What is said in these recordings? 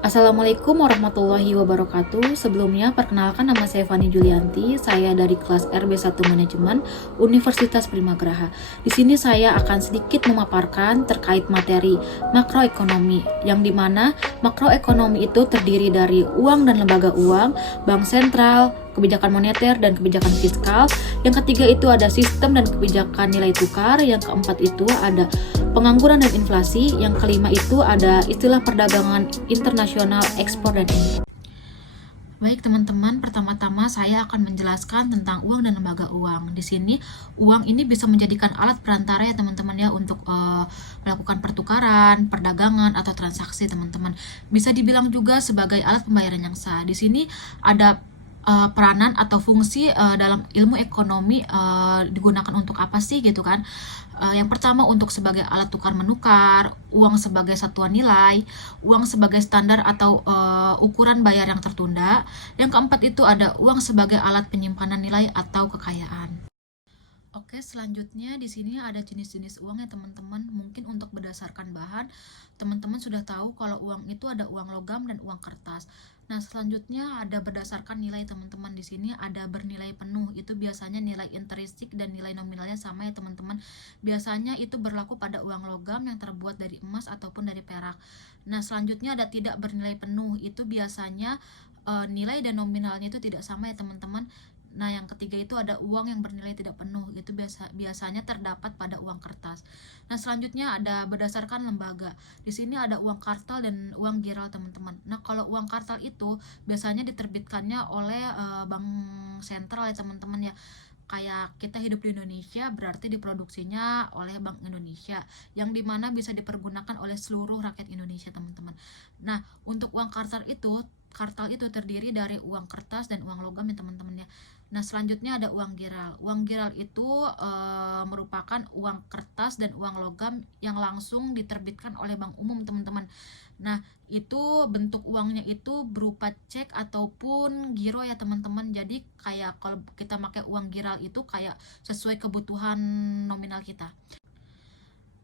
Assalamualaikum warahmatullahi wabarakatuh. Sebelumnya, perkenalkan nama saya Fani Julianti. Saya dari kelas RB1 Manajemen Universitas Primagraha. Di sini saya akan sedikit memaparkan terkait materi makroekonomi, yang dimana makroekonomi itu terdiri dari uang dan lembaga uang, bank sentral, kebijakan moneter dan kebijakan fiskal. Yang ketiga itu ada sistem dan kebijakan nilai tukar. Yang keempat itu ada pengangguran dan inflasi. Yang kelima itu ada istilah perdagangan internasional, ekspor dan impor. Baik teman-teman, pertama-tama saya akan menjelaskan tentang uang dan lembaga uang. Di sini uang ini bisa menjadikan alat perantara ya teman-teman ya untuk melakukan pertukaran, perdagangan atau transaksi teman-teman. Bisa dibilang juga sebagai alat pembayaran yang sah. Di sini ada peranan atau fungsi dalam ilmu ekonomi digunakan untuk apa sih gitu kan. Yang pertama untuk sebagai alat tukar menukar, uang sebagai satuan nilai, uang sebagai standar atau ukuran bayar yang tertunda. Yang keempat itu ada uang sebagai alat penyimpanan nilai atau kekayaan. Oke, selanjutnya di sini ada jenis-jenis uang ya teman-teman. Mungkin untuk berdasarkan bahan, teman-teman sudah tahu kalau uang itu ada uang logam dan uang kertas. Nah, selanjutnya ada berdasarkan nilai teman-teman. Di sini ada bernilai penuh. Itu biasanya nilai intrinsik dan nilai nominalnya sama ya teman-teman. Biasanya itu berlaku pada uang logam yang terbuat dari emas ataupun dari perak. Nah, selanjutnya ada tidak bernilai penuh. Itu biasanya nilai dan nominalnya itu tidak sama ya teman-teman. Nah, yang ketiga itu ada uang yang bernilai tidak penuh. Itu biasanya terdapat pada uang kertas. Nah, selanjutnya ada berdasarkan lembaga. Di sini ada uang kartal dan uang giral, teman-teman. Nah, kalau uang kartal itu biasanya diterbitkannya oleh bank sentral ya, teman-teman ya. Kayak kita hidup di Indonesia berarti diproduksinya oleh Bank Indonesia, yang dimana bisa dipergunakan oleh seluruh rakyat Indonesia, teman-teman. Nah, untuk uang kartal itu terdiri dari uang kertas dan uang logam ya teman-teman ya. Nah, selanjutnya ada uang giral. Uang giral itu merupakan uang kertas dan uang logam yang langsung diterbitkan oleh bank umum, teman-teman. Nah, itu bentuk uangnya itu berupa cek ataupun giro ya teman-teman. Jadi kayak kalau kita pakai uang giral itu kayak sesuai kebutuhan nominal kita.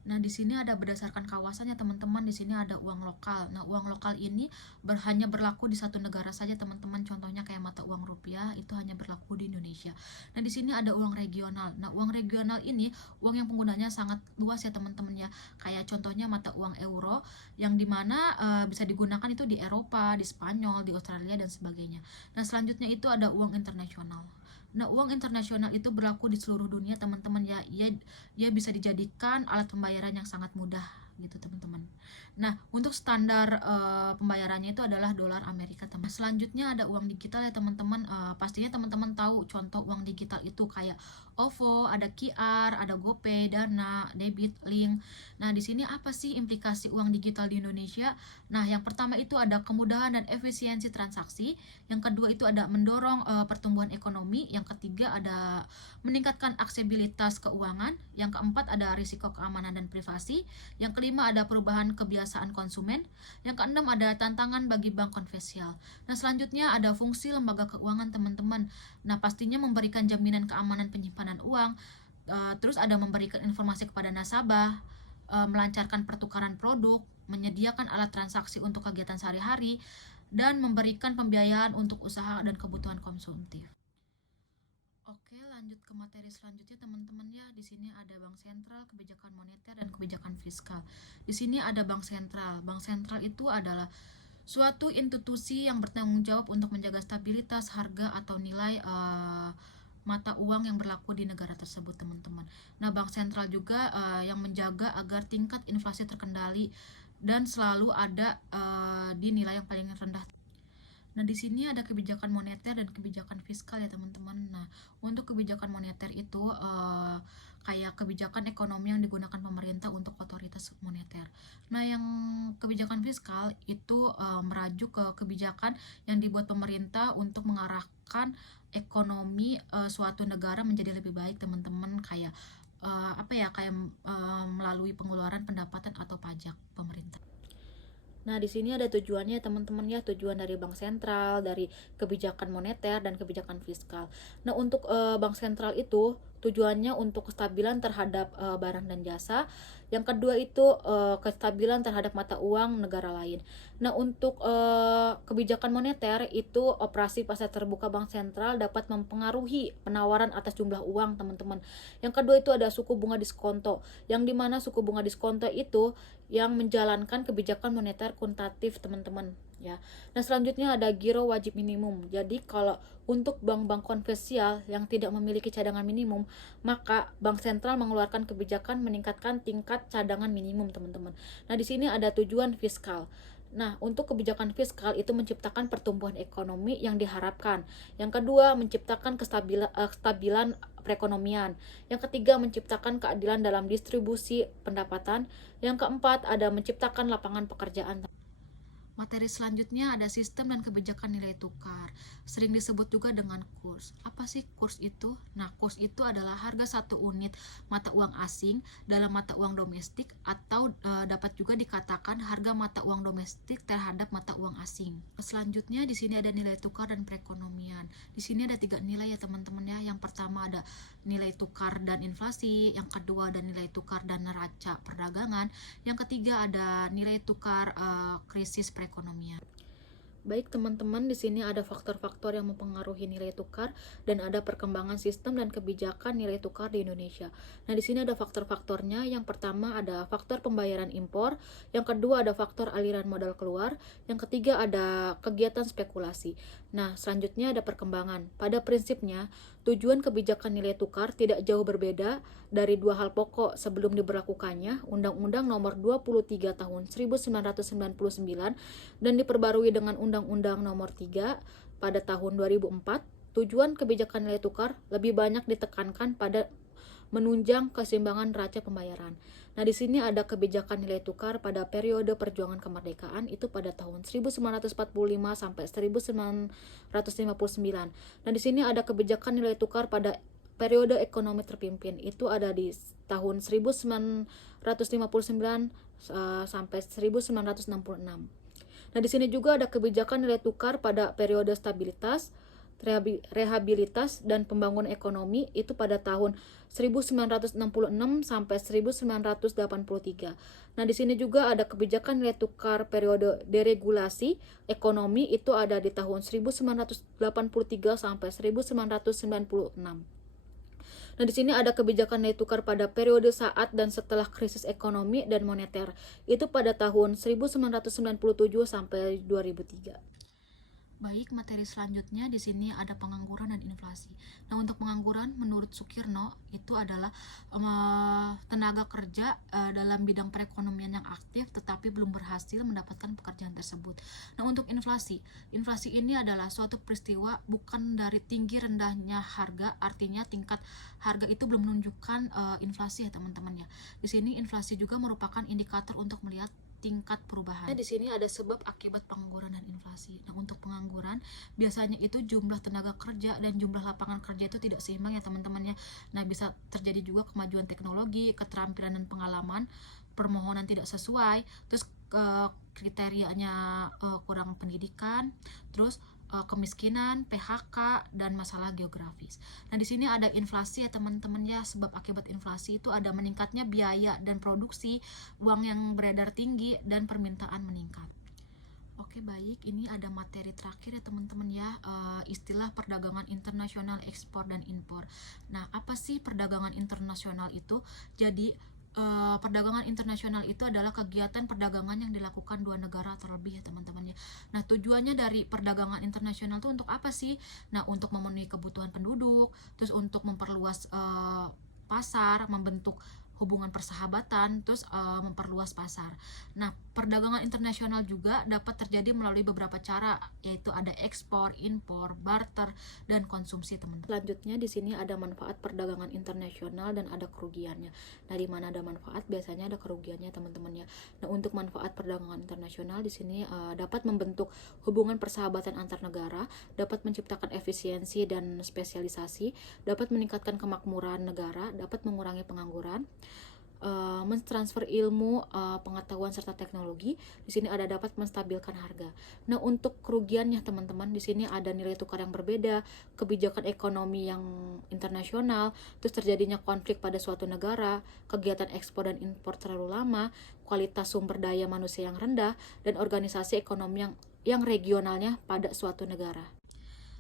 Nah, di sini ada berdasarkan kawasannya teman-teman. Di sini ada uang lokal. Nah, uang lokal ini hanya berlaku di satu negara saja teman-teman. Contohnya kayak mata uang rupiah itu hanya berlaku di Indonesia. Nah, di sini ada uang regional. Nah, uang regional ini uang yang penggunanya sangat luas ya teman-teman ya. Kayak contohnya mata uang euro yang dimana bisa digunakan itu di Eropa, di Spanyol, di Australia dan sebagainya. Nah, selanjutnya itu ada uang internasional. Nah, uang internasional itu berlaku di seluruh dunia teman-teman ya. Ia bisa dijadikan alat pembayaran yang sangat mudah gitu teman-teman. Nah, untuk standar pembayarannya itu adalah dolar Amerika teman. Selanjutnya ada uang digital ya teman-teman. Pastinya teman-teman tahu contoh uang digital itu kayak OVO, ada QR, ada GoPay, Dana, Debit, Link. Nah, di sini apa sih implikasi uang digital di Indonesia? Nah, yang pertama itu ada kemudahan dan efisiensi transaksi. Yang kedua itu ada mendorong pertumbuhan ekonomi. Yang ketiga ada meningkatkan aksesibilitas keuangan. Yang keempat ada risiko keamanan dan privasi. Yang kelima ada perubahan kebiasaan konsumen. Yang keenam ada tantangan bagi bank konvensional. Nah, selanjutnya ada fungsi lembaga keuangan teman-teman. Nah, pastinya memberikan jaminan keamanan penyimpanan uang. Terus ada memberikan informasi kepada nasabah, melancarkan pertukaran produk, menyediakan alat transaksi untuk kegiatan sehari-hari, dan memberikan pembiayaan untuk usaha dan kebutuhan konsumtif. Oke, lanjut ke materi selanjutnya teman-teman ya. Di sini ada bank sentral, kebijakan moneter dan kebijakan fiskal. Di sini ada bank sentral. Bank sentral itu adalah suatu institusi yang bertanggung jawab untuk menjaga stabilitas harga atau nilai mata uang yang berlaku di negara tersebut, teman-teman. Nah, bank sentral juga yang menjaga agar tingkat inflasi terkendali dan selalu ada di nilai yang paling rendah. Nah, di sini ada kebijakan moneter dan kebijakan fiskal ya teman-teman. Nah, untuk kebijakan moneter itu kayak kebijakan ekonomi yang digunakan pemerintah untuk otoritas moneter. Nah, yang kebijakan fiskal itu merajuk ke kebijakan yang dibuat pemerintah untuk mengarahkan ekonomi suatu negara menjadi lebih baik, teman-teman. Kayak kayak melalui pengeluaran pendapatan atau pajak pemerintah. Nah, di sini ada tujuannya teman-teman ya, tujuan dari bank sentral, dari kebijakan moneter dan kebijakan fiskal. Nah, untuk bank sentral itu tujuannya untuk kestabilan terhadap barang dan jasa. Yang kedua itu kestabilan terhadap mata uang negara lain. Nah, untuk kebijakan moneter itu operasi pasar terbuka bank sentral dapat mempengaruhi penawaran atas jumlah uang, teman-teman. Yang kedua itu ada suku bunga diskonto, yang dimana suku bunga diskonto itu yang menjalankan kebijakan moneter kuantitatif, teman-teman ya. Nah, selanjutnya ada giro wajib minimum. Jadi kalau untuk bank-bank konvensional yang tidak memiliki cadangan minimum, maka bank sentral mengeluarkan kebijakan meningkatkan tingkat cadangan minimum, teman-teman. Nah, di sini ada tujuan fiskal. Nah, untuk kebijakan fiskal itu menciptakan pertumbuhan ekonomi yang diharapkan. Yang kedua, menciptakan kestabilan perekonomian. Yang ketiga, menciptakan keadilan dalam distribusi pendapatan. Yang keempat, ada menciptakan lapangan pekerjaan. Materi selanjutnya ada sistem dan kebijakan nilai tukar. Sering disebut juga dengan kurs. Apa sih kurs itu? Nah, kurs itu adalah harga satu unit mata uang asing dalam mata uang domestik, atau dapat juga dikatakan harga mata uang domestik terhadap mata uang asing. Selanjutnya di sini ada nilai tukar dan perekonomian. Di sini ada 3 nilai ya, teman-teman ya. Yang pertama ada nilai tukar dan inflasi, yang kedua ada nilai tukar dan neraca perdagangan, yang ketiga ada nilai tukar krisis perekonomian. Baik teman-teman, di sini ada faktor-faktor yang mempengaruhi nilai tukar dan ada perkembangan sistem dan kebijakan nilai tukar di Indonesia. Nah, di sini ada faktor-faktornya. Yang pertama ada faktor pembayaran impor, yang kedua ada faktor aliran modal keluar, yang ketiga ada kegiatan spekulasi. Nah, selanjutnya ada perkembangan. Pada prinsipnya, tujuan kebijakan nilai tukar tidak jauh berbeda dari dua hal pokok sebelum diberlakukannya Undang-Undang Nomor 23 Tahun 1999 dan diperbarui dengan Undang-Undang Nomor 3 pada tahun 2004. Tujuan kebijakan nilai tukar lebih banyak ditekankan pada menunjang keseimbangan neraca pembayaran. Nah, di sini ada kebijakan nilai tukar pada periode perjuangan kemerdekaan itu pada tahun 1945 sampai 1959. Nah, di sini ada kebijakan nilai tukar pada periode ekonomi terpimpin itu ada di tahun 1959 sampai 1966. Nah, di sini juga ada kebijakan nilai tukar pada periode stabilitas, rehabilitas, dan pembangunan ekonomi itu pada tahun 1966 sampai 1983. Nah, di sini juga ada kebijakan nilai tukar periode deregulasi ekonomi itu ada di tahun 1983 sampai 1996. Nah, di sini ada kebijakan nilai tukar pada periode saat dan setelah krisis ekonomi dan moneter. Itu pada tahun 1997 sampai 2003. Baik, materi selanjutnya di sini ada pengangguran dan inflasi. Nah, untuk pengangguran menurut Sukirno itu adalah tenaga kerja dalam bidang perekonomian yang aktif tetapi belum berhasil mendapatkan pekerjaan tersebut. Nah, untuk inflasi ini adalah suatu peristiwa bukan dari tinggi rendahnya harga, artinya tingkat harga itu belum menunjukkan inflasi ya teman-teman ya. Di sini inflasi juga merupakan indikator untuk melihat tingkat perubahan. Nah, di sini ada sebab akibat pengangguran dan inflasi. Nah, untuk pengangguran biasanya itu jumlah tenaga kerja dan jumlah lapangan kerja itu tidak seimbang ya teman-teman ya. Nah, bisa terjadi juga kemajuan teknologi, keterampilan dan pengalaman, permohonan tidak sesuai, terus kriterianya kurang pendidikan, terus kemiskinan, PHK, dan masalah geografis. Nah, di sini ada inflasi ya teman-teman ya. Sebab akibat inflasi itu ada meningkatnya biaya dan produksi, uang yang beredar tinggi, dan permintaan meningkat. Oke, baik, ini ada materi terakhir ya teman-teman ya, istilah perdagangan internasional ekspor dan impor. Nah, apa sih perdagangan internasional itu? Jadi perdagangan internasional itu adalah kegiatan perdagangan yang dilakukan dua negara terlebih ya teman-teman ya. Nah, tujuannya dari perdagangan internasional itu untuk apa sih? Nah, untuk memenuhi kebutuhan penduduk, terus untuk memperluas pasar, membentuk hubungan persahabatan, terus memperluas pasar. Nah, perdagangan internasional juga dapat terjadi melalui beberapa cara, yaitu ada ekspor, impor, barter, dan konsumsi teman-teman. Selanjutnya di sini ada manfaat perdagangan internasional dan ada kerugiannya. Nah, di mana ada manfaat biasanya ada kerugiannya teman-teman ya. Nah, untuk manfaat perdagangan internasional di sini dapat membentuk hubungan persahabatan antar negara, dapat menciptakan efisiensi dan spesialisasi, dapat meningkatkan kemakmuran negara, dapat mengurangi pengangguran, mentransfer ilmu, pengetahuan serta teknologi. Di sini ada dapat menstabilkan harga. Nah, untuk kerugiannya teman-teman, di sini ada nilai tukar yang berbeda, kebijakan ekonomi yang internasional, terus terjadinya konflik pada suatu negara, kegiatan ekspor dan impor terlalu lama, kualitas sumber daya manusia yang rendah, dan organisasi ekonomi yang regionalnya pada suatu negara.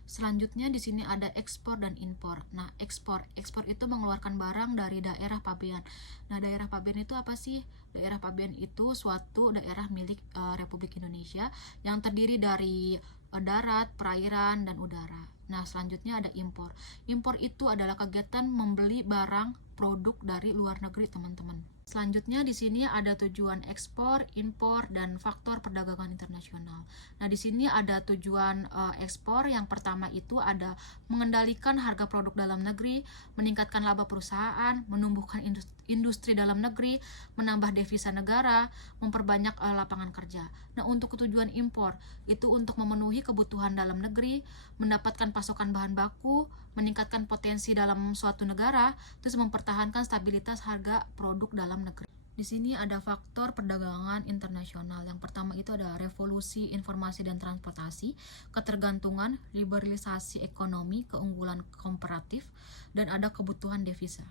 Selanjutnya di sini ada ekspor dan impor. Nah, ekspor itu mengeluarkan barang dari daerah pabean. Nah, daerah pabean itu apa sih? Daerah pabean itu suatu daerah milik Republik Indonesia yang terdiri dari darat, perairan, dan udara. Nah, selanjutnya ada impor. Impor itu adalah kegiatan membeli barang produk dari luar negeri, teman-teman. Selanjutnya di sini ada tujuan ekspor, impor, dan faktor perdagangan internasional. Nah, di sini ada tujuan ekspor. Yang pertama itu ada mengendalikan harga produk dalam negeri, meningkatkan laba perusahaan, menumbuhkan industri dalam negeri, menambah devisa negara, memperbanyak lapangan kerja. Nah, untuk tujuan impor itu untuk memenuhi kebutuhan dalam negeri, mendapatkan pasokan bahan baku, meningkatkan potensi dalam suatu negara, terus mempertahankan stabilitas harga produk dalam negeri. Di sini ada faktor perdagangan internasional. Yang pertama itu ada revolusi informasi dan transportasi, ketergantungan, liberalisasi ekonomi, keunggulan komparatif, dan ada kebutuhan devisa.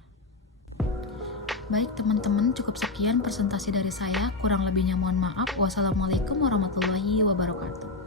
Baik teman-teman, cukup sekian presentasi dari saya. Kurang lebihnya mohon maaf. Wassalamualaikum warahmatullahi wabarakatuh.